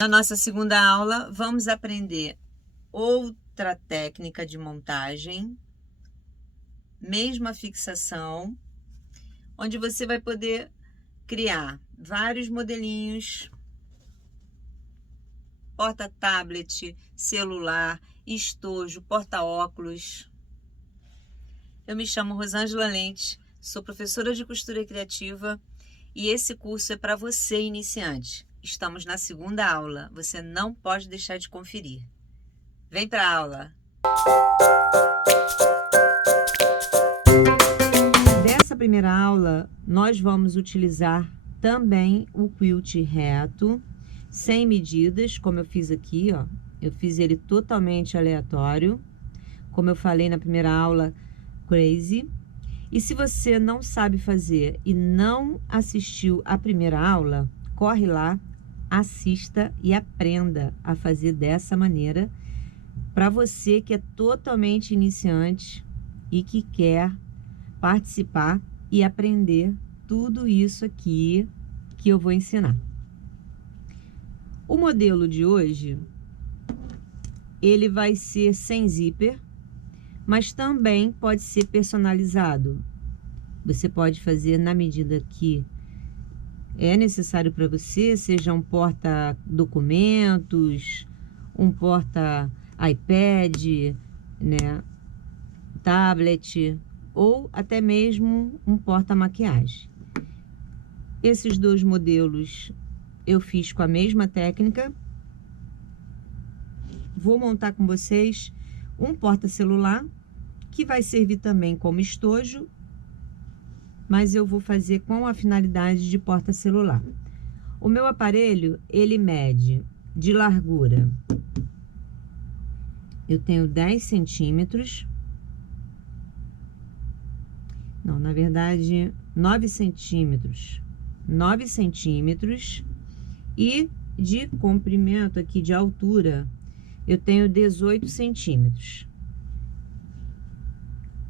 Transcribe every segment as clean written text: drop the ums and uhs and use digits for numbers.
Na nossa segunda aula, vamos aprender outra técnica de montagem, mesma fixação, onde você vai poder criar vários modelinhos, porta-tablet, celular, estojo, porta-óculos. Eu me chamo Rosângela Lentes, sou professora de costura criativa e esse curso é para você iniciante. Estamos na segunda aula, você não pode deixar de conferir. Vem para a aula! Dessa primeira aula, nós vamos utilizar também o quilt reto, sem medidas, como eu fiz aqui, ó. Eu fiz ele totalmente aleatório, como eu falei na primeira aula, crazy. E se você não sabe fazer e não assistiu a primeira aula, corre lá, assista e aprenda a fazer dessa maneira, para você que é totalmente iniciante e que quer participar e aprender tudo isso aqui que eu vou ensinar. O modelo de hoje, ele vai ser sem zíper, mas também pode ser personalizado. Você pode fazer na medida que é necessário para você, seja um porta-documentos, um porta-iPad, né, tablet, ou até mesmo um porta-maquiagem. Esses dois modelos eu fiz com a mesma técnica. Vou montar com vocês um porta-celular, que vai servir também como estojo, mas eu vou fazer com a finalidade de porta-celular. O meu aparelho, ele mede de largura, eu tenho 10 centímetros, não, na verdade, 9 centímetros, e de comprimento aqui, de altura, eu tenho 18 centímetros.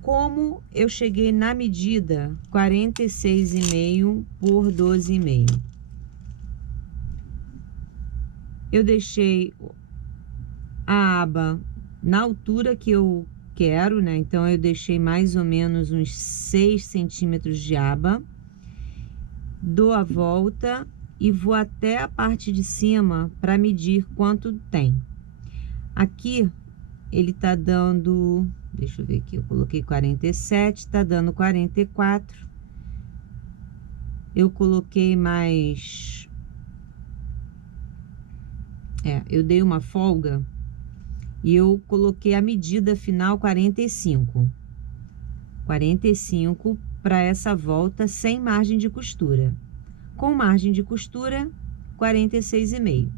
Como eu cheguei na medida 46,5 por 12,5. Eu deixei a aba na altura que eu quero, né? Então, eu deixei mais ou menos uns 6 centímetros de aba. Dou a volta e vou até a parte de cima para medir quanto tem. Aqui, ele tá dando... Deixa eu ver aqui, eu coloquei 47, tá dando 44. Eu coloquei mais... eu dei uma folga e eu coloquei a medida final 45. 45 para essa volta sem margem de costura. Com margem de costura, 46,5.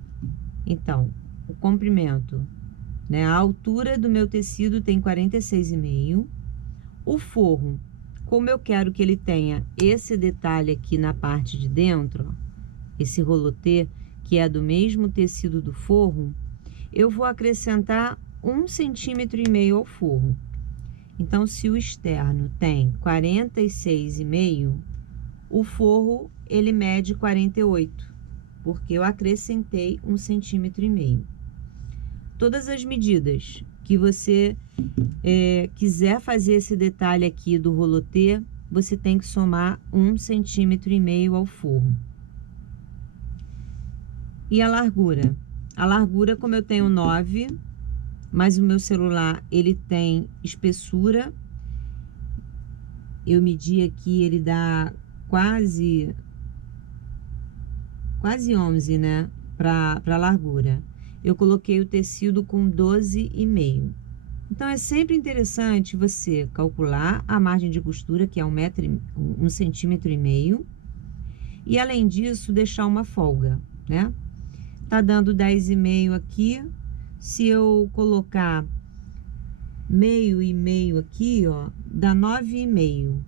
Então, o comprimento... né? A altura do meu tecido tem 46,5. O forro, como eu quero que ele tenha esse detalhe aqui na parte de dentro, ó, esse rolotê, que é do mesmo tecido do forro, eu vou acrescentar 1,5 centímetro ao forro. Então, se o externo tem 46,5, o forro, ele mede 48, porque eu acrescentei 1,5 centímetro. Todas as medidas que você quiser fazer esse detalhe aqui do rolotê, você tem que somar 1,5 centímetro ao forro. E a largura? A largura, como eu tenho 9, mas o meu celular, ele tem espessura. Eu medi aqui, ele dá quase 11, né? Para largura. Eu coloquei o tecido com 12,5. Então, é sempre interessante você calcular a margem de costura, que é 1,5 centímetro. E, além disso, deixar uma folga, né? Tá dando 10,5 aqui. Se eu colocar meio e meio aqui, ó, dá 9,5.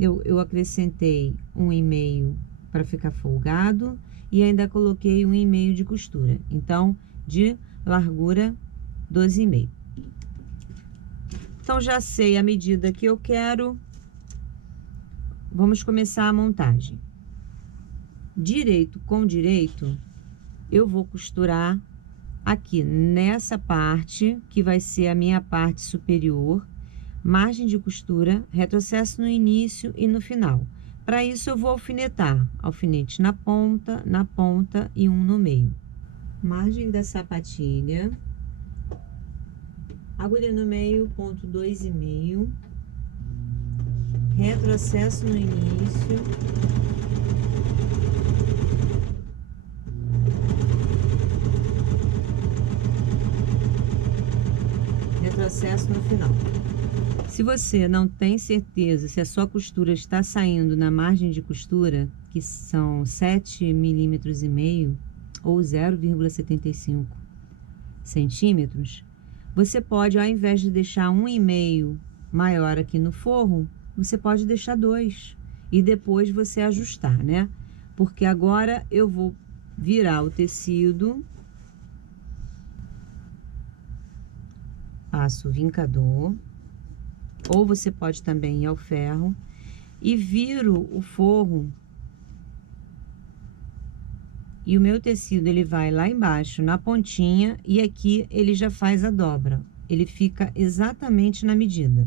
Eu acrescentei 1,5 para ficar folgado. E ainda coloquei 1,5 de costura. Então, de largura, 12,5. Então, já sei a medida que eu quero. Vamos começar a montagem. Direito com direito, eu vou costurar aqui nessa parte, que vai ser a minha parte superior, margem de costura, retrocesso no início e no final. Para isso, eu vou alfinetar, alfinete na ponta e um no meio. Margem da sapatilha, agulha no meio, ponto 2,5, retrocesso no início, retrocesso no final. Se você não tem certeza se a sua costura está saindo na margem de costura, que são 7,5 milímetros ou 0,75 centímetros, você pode, ao invés de deixar 1,5 maior aqui no forro, você pode deixar 2 e depois você ajustar, né? Porque agora eu vou virar o tecido, passo o vincador, ou você pode também ir ao ferro e viro o forro, e o meu tecido ele vai lá embaixo na pontinha e aqui ele já faz a dobra, ele fica exatamente na medida.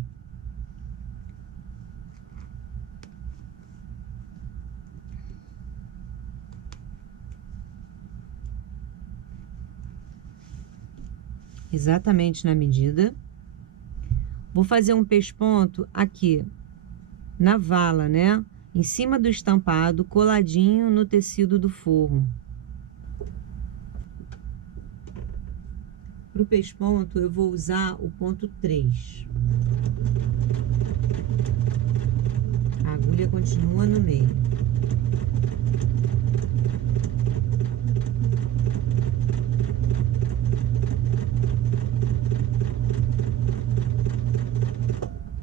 Exatamente na medida. Vou fazer um pesponto aqui na vala, né? Em cima do estampado, coladinho no tecido do forro. Para o pesponto, eu vou usar o ponto 3. A agulha continua no meio.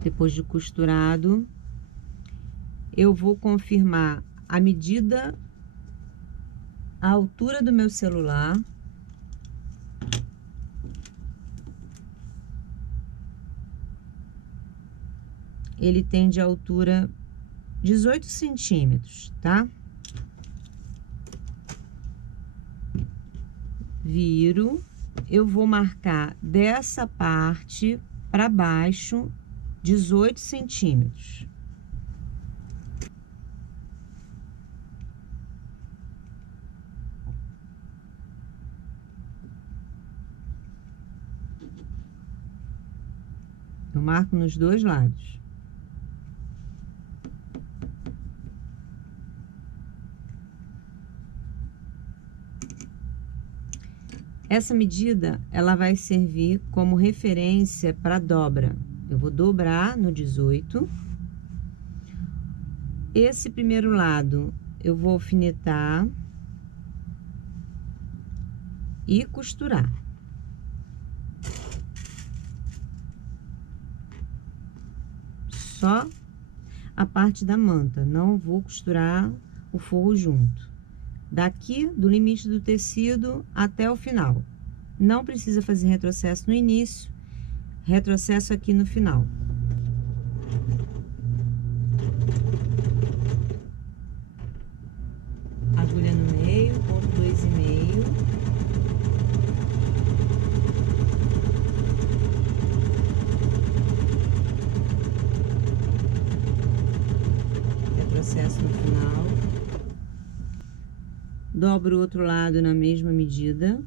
Depois de costurado, eu vou confirmar a medida, a altura do meu celular. Ele tem de altura 18 centímetros, tá? Viro, eu vou marcar dessa parte para baixo 18 centímetros. Eu marco nos dois lados. Essa medida, ela vai servir como referência para dobra. Eu vou dobrar no 18. Esse primeiro lado, eu vou alfinetar e costurar. Só a parte da manta, não vou costurar o forro junto. Daqui do limite do tecido até o final. Não precisa fazer retrocesso no início, retrocesso aqui no final. Agulha no meio, ponto 2,5. Retrocesso no final. Dobro o outro lado na mesma medida.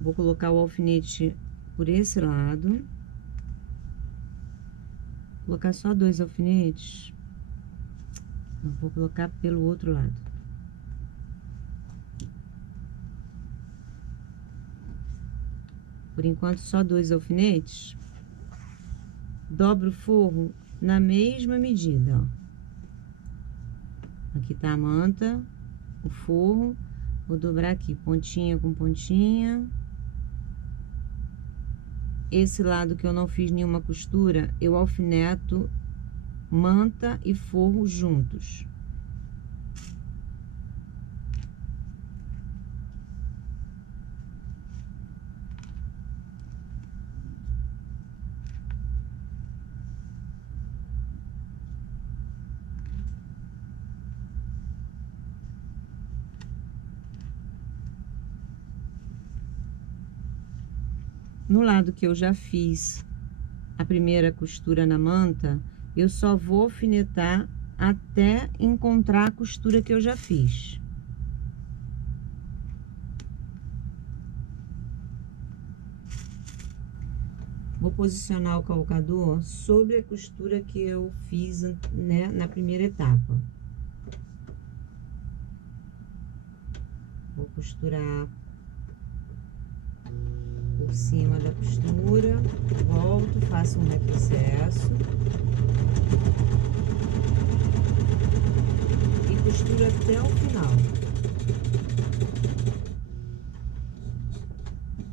Vou colocar o alfinete por esse lado. Vou colocar só 2 alfinetes. Eu vou colocar pelo outro lado. Por enquanto, só 2 alfinetes. Dobro o forro na mesma medida, ó. Aqui tá a manta, o forro. Vou dobrar aqui, pontinha com pontinha. Esse lado que eu não fiz nenhuma costura, eu alfineto manta e forro juntos. No lado que eu já fiz a primeira costura na manta, eu só vou alfinetar até encontrar a costura que eu já fiz. Vou posicionar o calcador sobre a costura que eu fiz, né, na primeira etapa. Vou costurar por cima da costura, volto, faço um retrocesso e costuro até o final.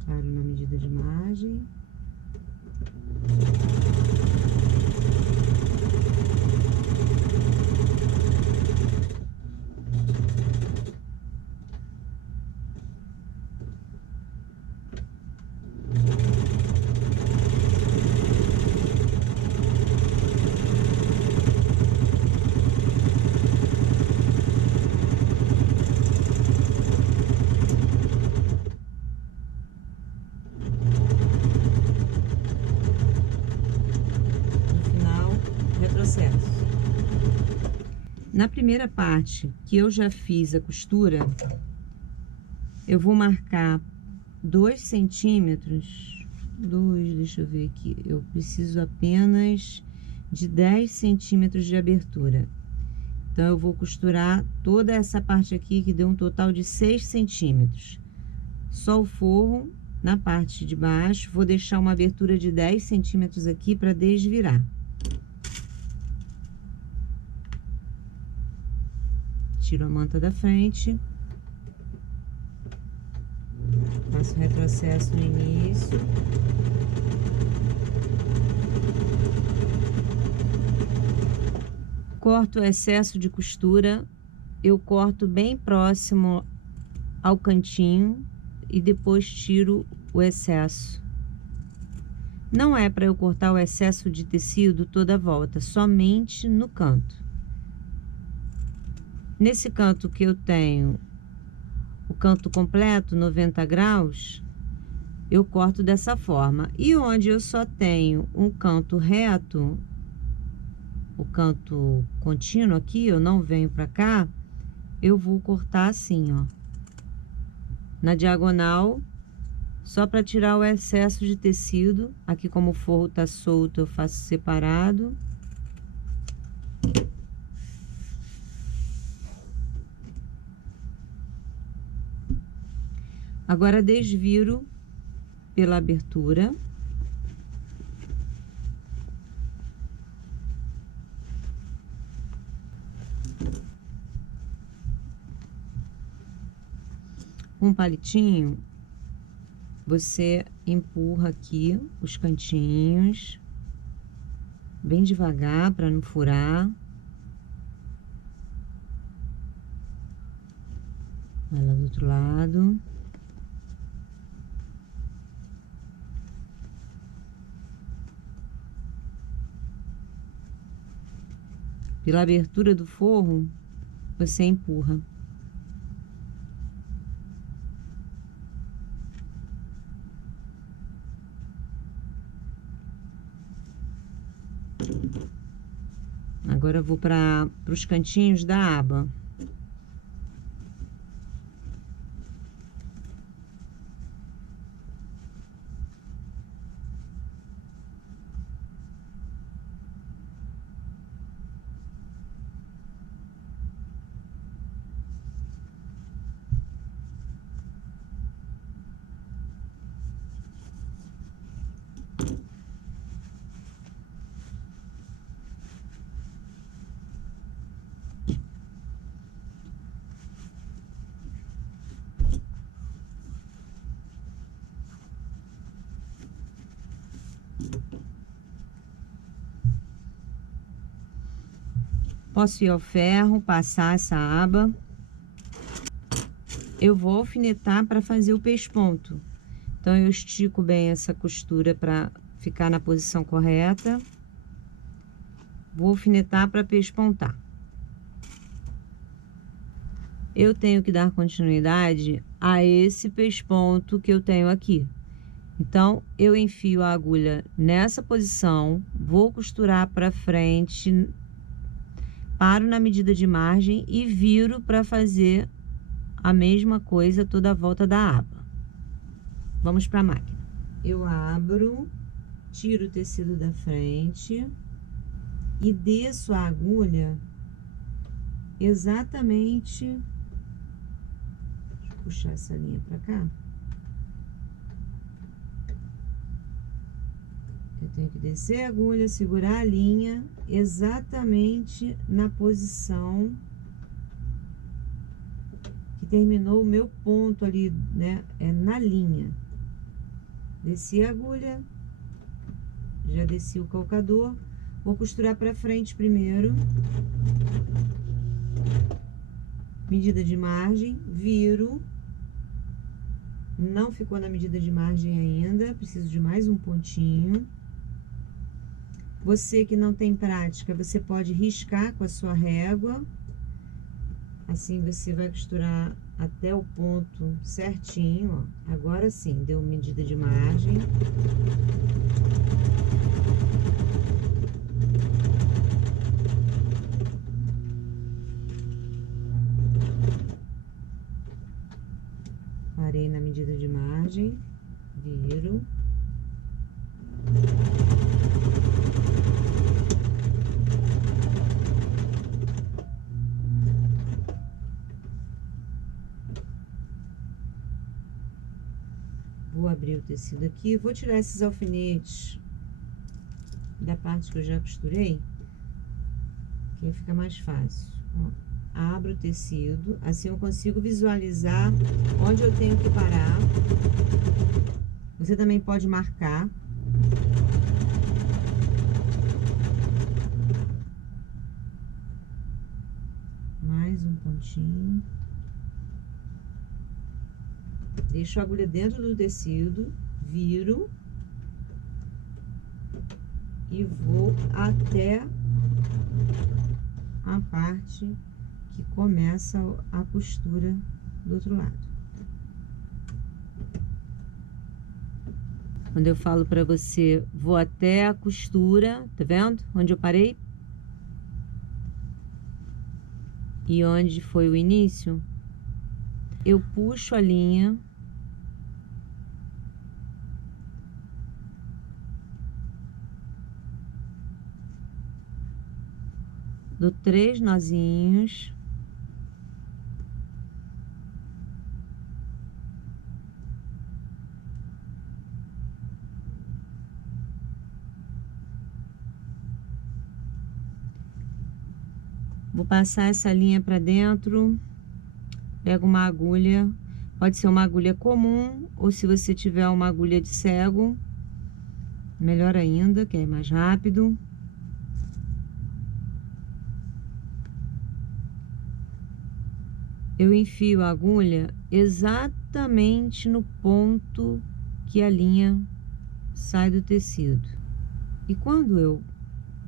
Paro na medida de margem. Na primeira parte que eu já fiz a costura, eu vou marcar 2 centímetros, deixa eu ver aqui, eu preciso apenas de 10 centímetros de abertura. Então, eu vou costurar toda essa parte aqui, que deu um total de 6 centímetros. Só o forro na parte de baixo, vou deixar uma abertura de 10 centímetros aqui para desvirar. Tiro a manta da frente, faço retrocesso no início, corto o excesso de costura, eu corto bem próximo ao cantinho e depois tiro o excesso. Não é para eu cortar o excesso de tecido toda a volta, somente no canto. Nesse canto que eu tenho o canto completo, 90 graus, eu corto dessa forma. E onde eu só tenho um canto reto, o canto contínuo aqui, eu não venho para cá, eu vou cortar assim, ó, na diagonal, só para tirar o excesso de tecido. Aqui, como o forro tá solto, eu faço separado. Agora, desviro pela abertura. Com um palitinho, você empurra aqui os cantinhos, bem devagar, para não furar. Vai lá do outro lado. Pela abertura do forro, você empurra. Agora eu vou para os cantinhos da aba. Posso ir ao ferro, passar essa aba. Eu vou alfinetar para fazer o pesponto. Então, eu estico bem essa costura para ficar na posição correta. Vou alfinetar para pespontar. Eu tenho que dar continuidade a esse pesponto que eu tenho aqui. Então, eu enfio a agulha nessa posição, vou costurar para frente, paro na medida de margem e viro para fazer a mesma coisa toda a volta da aba. Vamos para a máquina. Eu abro, tiro o tecido da frente e desço a agulha exatamente. Deixa eu puxar essa linha para cá. Eu tenho que descer a agulha, segurar a linha exatamente na posição que terminou o meu ponto ali, né? É na linha. Desci a agulha, já desci o calcador, vou costurar para frente primeiro. Medida de margem, viro. Não ficou na medida de margem ainda, preciso de mais um pontinho. Você que não tem prática, você pode riscar com a sua régua. Assim você vai costurar até o ponto certinho, ó. Agora sim, deu medida de margem. Parei na medida de margem, viro. Vou abrir o tecido aqui, vou tirar esses alfinetes da parte que eu já costurei, que aí fica mais fácil. Ó, abro o tecido, assim eu consigo visualizar onde eu tenho que parar. Você também pode marcar. Mais um pontinho. Deixo a agulha dentro do tecido, viro e vou até a parte que começa a costura do outro lado. Quando eu falo para você, vou até a costura, tá vendo? Onde eu parei? E onde foi o início? Eu puxo a linha. Dou 3 nozinhos. Vou passar essa linha para dentro. Pego uma agulha, pode ser uma agulha comum, ou se você tiver uma agulha de cego, melhor ainda, que é mais rápido. Eu enfio a agulha exatamente no ponto que a linha sai do tecido. E quando eu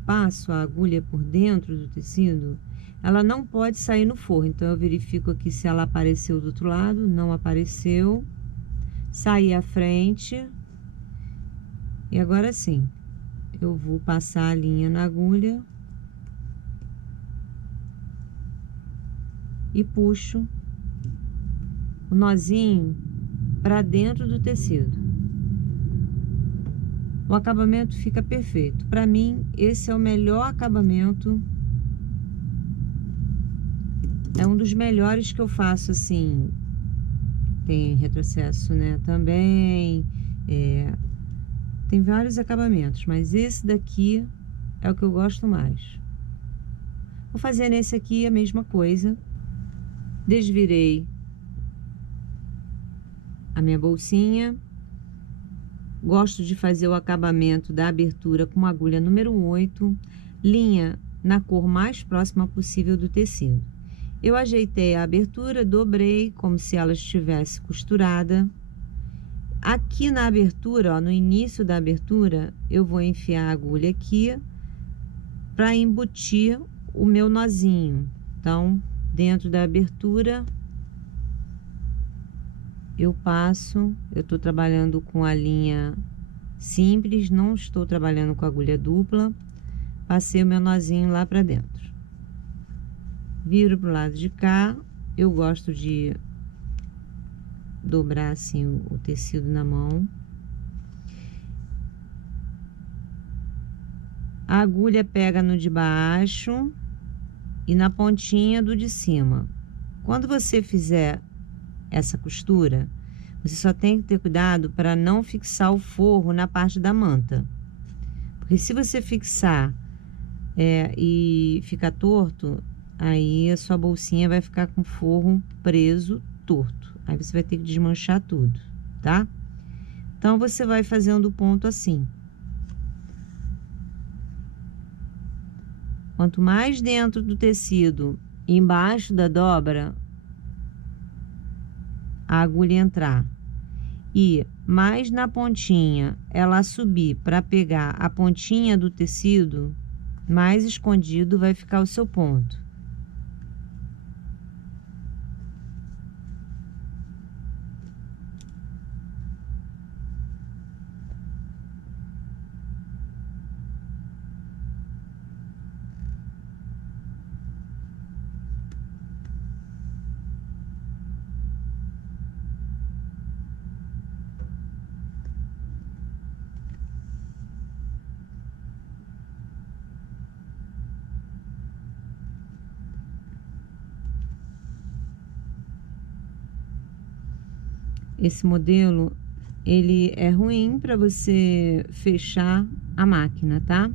passo a agulha por dentro do tecido, ela não pode sair no forro. Então, eu verifico aqui se ela apareceu do outro lado. Não apareceu. Saí à frente. E agora sim, eu vou passar a linha na agulha. E puxo o nozinho para dentro do tecido. O acabamento fica perfeito. Para mim, esse é o melhor acabamento. É um dos melhores que eu faço, assim. Tem retrocesso, né, também. Tem vários acabamentos, mas esse daqui é o que eu gosto mais. Vou fazer nesse aqui a mesma coisa. Desvirei a minha bolsinha. Gosto de fazer o acabamento da abertura com agulha número 8, linha na cor mais próxima possível do tecido. Eu ajeitei a abertura, dobrei como se ela estivesse costurada. Aqui na abertura, ó, no início da abertura, eu vou enfiar a agulha aqui para embutir o meu nozinho. Então, dentro da abertura, eu estou trabalhando com a linha simples, não estou trabalhando com agulha dupla. Passei o meu nozinho lá para dentro. Viro pro lado de cá. Eu gosto de dobrar assim o tecido na mão. A agulha pega no de baixo e na pontinha do de cima. Quando você fizer essa costura, você só tem que ter cuidado para não fixar o forro na parte da manta. Porque se você fixar e ficar torto, aí a sua bolsinha vai ficar com o forro preso, torto. Aí você vai ter que desmanchar tudo, tá? Então, você vai fazendo o ponto assim. Quanto mais dentro do tecido, embaixo da dobra, a agulha entrar, e mais na pontinha ela subir para pegar a pontinha do tecido, mais escondido vai ficar o seu ponto. Esse modelo, ele é ruim para você fechar a máquina, tá?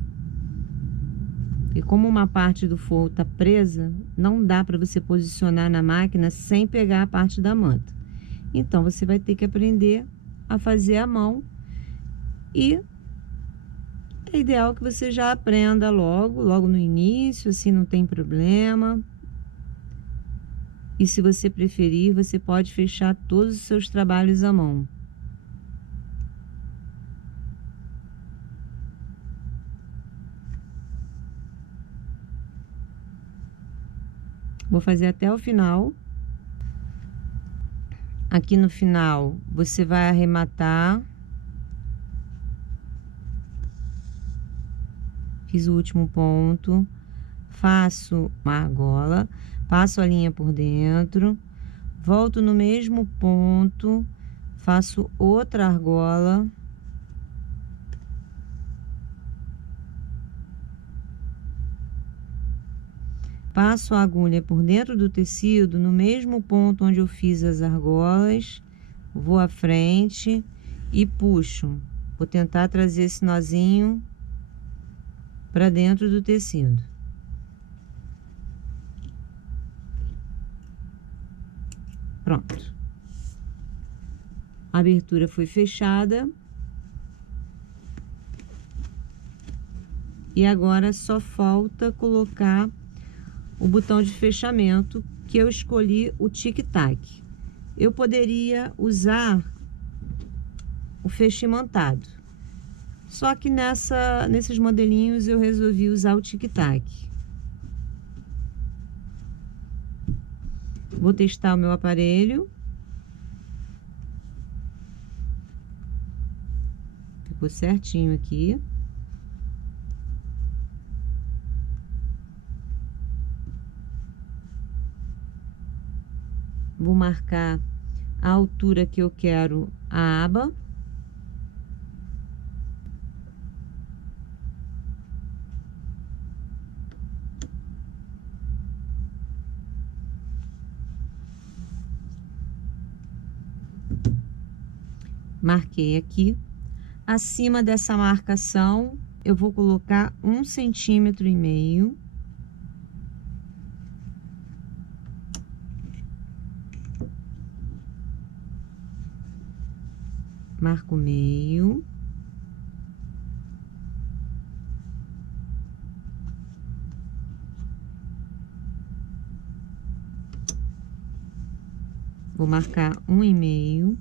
E como uma parte do forro tá presa, não dá para você posicionar na máquina sem pegar a parte da manta. Então, você vai ter que aprender a fazer à mão, e é ideal que você já aprenda logo no início, assim não tem problema. E se você preferir, você pode fechar todos os seus trabalhos à mão. Vou fazer até o final. Aqui no final, você vai arrematar. Fiz o último ponto. Faço uma argola, passo a linha por dentro, volto no mesmo ponto, faço outra argola, passo a agulha por dentro do tecido, no mesmo ponto onde eu fiz as argolas, vou à frente e puxo. Vou tentar trazer esse nozinho para dentro do tecido. Pronto. A abertura foi fechada. E agora só falta colocar o botão de fechamento, que eu escolhi o tic-tac. Eu poderia usar o fechimantado. Só que nesses modelinhos eu resolvi usar o tic-tac. Vou testar o meu aparelho. Ficou certinho aqui. Vou marcar a altura que eu quero a aba. Marquei aqui. Acima dessa marcação, eu vou colocar 1,5 centímetro. Marco o meio. Vou marcar 1,5.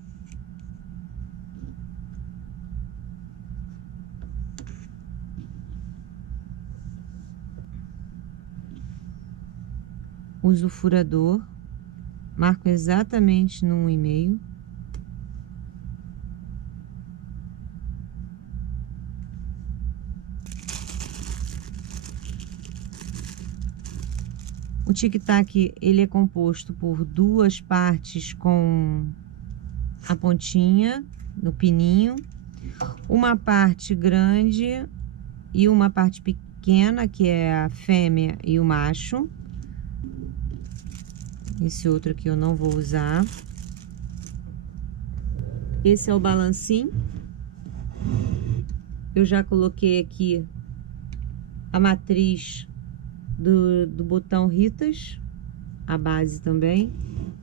Uso o furador, marco exatamente no 1,5. O tic-tac, ele é composto por duas partes com a pontinha no pininho, uma parte grande e uma parte pequena, que é a fêmea e o macho. Esse outro aqui eu não vou usar. Esse é o balancim. Eu já coloquei aqui a matriz do botão Ritas, a base também,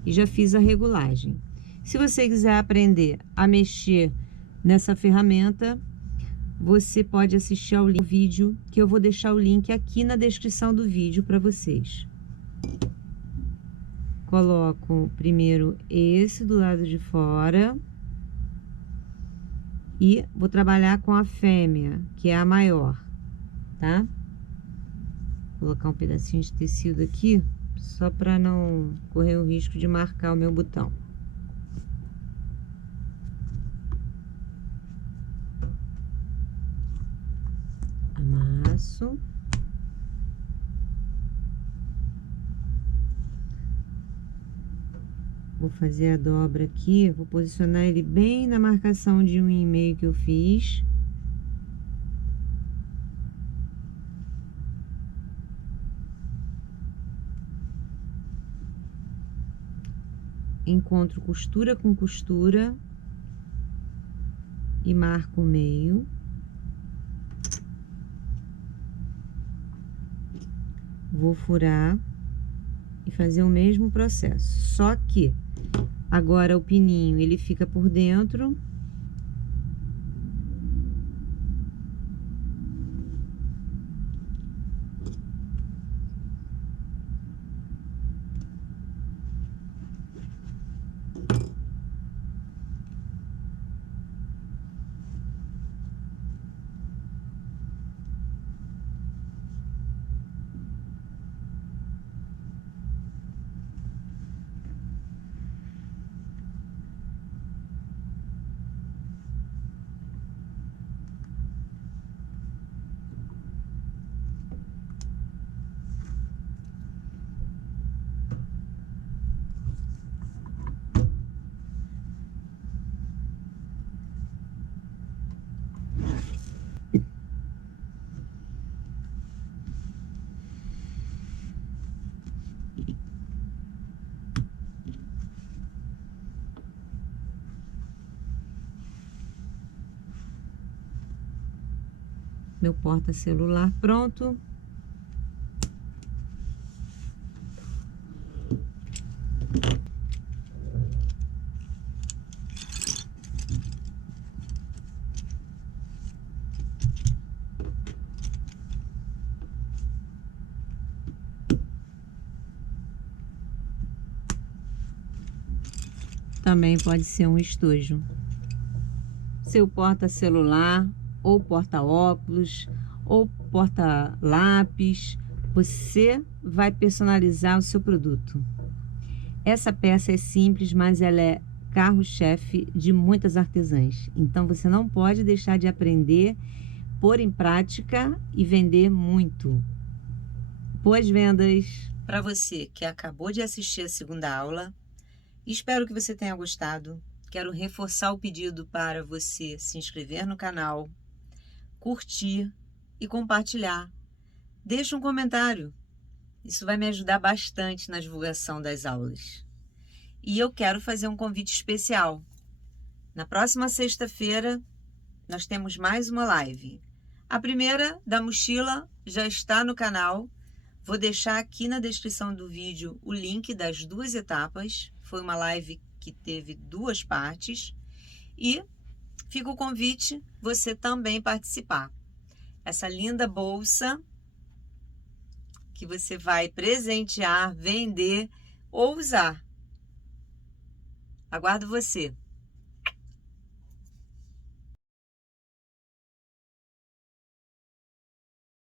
e já fiz a regulagem. Se você quiser aprender a mexer nessa ferramenta, você pode assistir ao vídeo, que eu vou deixar o link aqui na descrição do vídeo para vocês. Coloco primeiro esse do lado de fora e vou trabalhar com a fêmea, que é a maior, tá? Vou colocar um pedacinho de tecido aqui, só para não correr o risco de marcar o meu botão. Amasso. Vou fazer a dobra aqui, vou posicionar ele bem na marcação de 1,5 que eu fiz. Encontro costura com costura e marco o meio. Vou furar e fazer o mesmo processo, só que agora o pininho ele fica por dentro. Meu porta-celular pronto. Também pode ser um estojo. Seu porta-celular, ou porta-óculos, ou porta-lápis, você vai personalizar o seu produto. Essa peça é simples, mas ela é carro-chefe de muitas artesãs. Então você não pode deixar de aprender, pôr em prática e vender muito. Boas vendas! Para você que acabou de assistir a segunda aula, espero que você tenha gostado. Quero reforçar o pedido para você se inscrever no canal, curtir e compartilhar. Deixe um comentário. Isso vai me ajudar bastante na divulgação das aulas. E eu quero fazer um convite especial. Na próxima sexta-feira, nós temos mais uma live. A primeira da mochila já está no canal. Vou deixar aqui na descrição do vídeo o link das duas etapas. Foi uma live que teve duas partes. E fica o convite você também participar. Essa linda bolsa que você vai presentear, vender ou usar. Aguardo você.